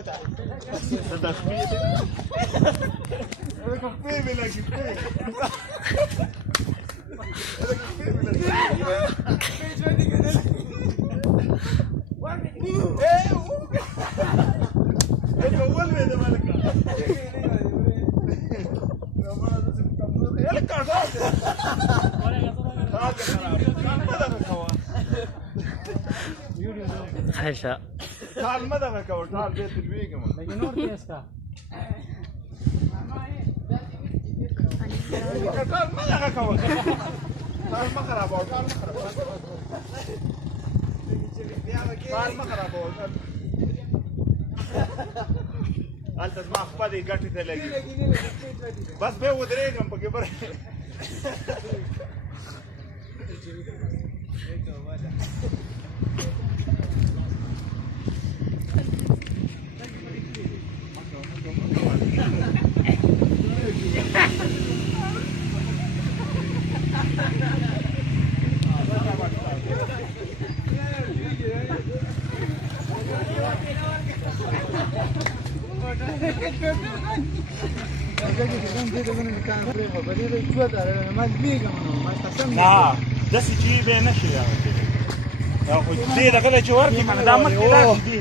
ده تخفيف انا كفيه بلا كفيه خشا تعال ما دغك او تعال بيت البيقة لكن نور تيسكا تعال ما دغك او تعال ما خراب او تعال ما خراب تعال ما خراب او انت تسمع خبادي قاعد تلاقي بس به ودريقم بقى بره nah ده سي جي بين نشي يا اخي دي ده كده جواركي معنا ده مكي